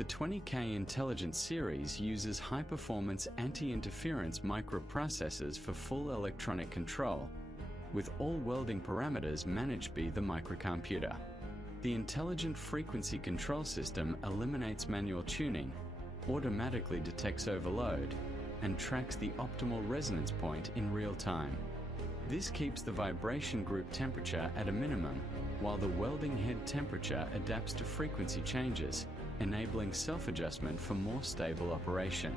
The 20K Intelligent series uses high-performance anti-interference microprocessors for full electronic control, with all welding parameters managed by the microcomputer. The intelligent frequency control system eliminates manual tuning, automatically detects overload, and tracks the optimal resonance point in real time. This keeps the vibration group temperature at a minimum, while the welding head temperature adapts to frequency changes, enabling self-adjustment for more stable operation.